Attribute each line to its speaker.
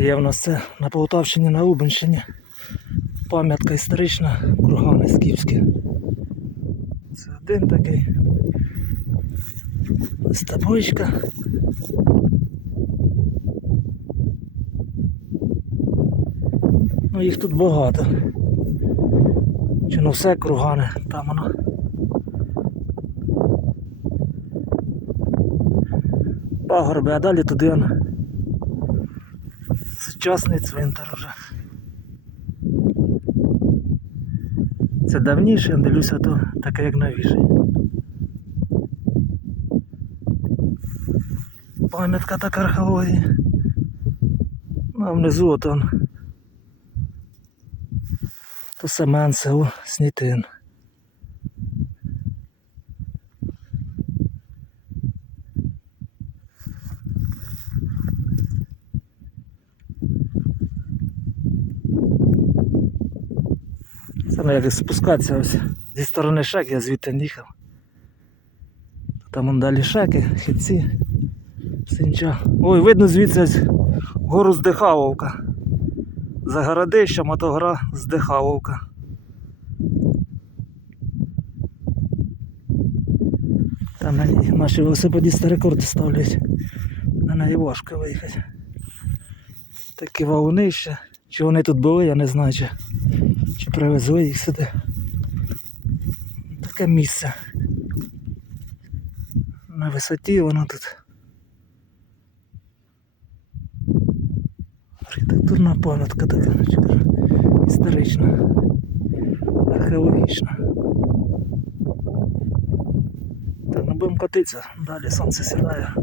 Speaker 1: Є в нас це на Полтавщині, на Лубенщині. Пам'ятка історична, кургани скіфські. Це один такий. Ось. Ну їх тут багато. Чи ну все кругане, там воно. Пагорби, а далі туди воно. Сучасний цвинтар уже. Це давніше, дивлюся, то таке як новіше. Пам'ятка така археології. Ну, а внизу от он. То Семен, село Снітин. Це як спускатися ось зі сторони шек, я звідти їхав. Там он далі шеки, хитці, синча. Ой, видно звідси ось гору Здихаловка. За городищем, а то гора Здихаловка. Там наші велосипедісти рекорди ставлять. На неї важко виїхати. Такі валуни ще. Чи вони тут були, я не знаю, чи привезли їх сюди. Таке місце. На висоті воно тут. Архітектурна пам'ятка така, історична, археологічна. Так, ну будемо котитися, далі сонце сідає.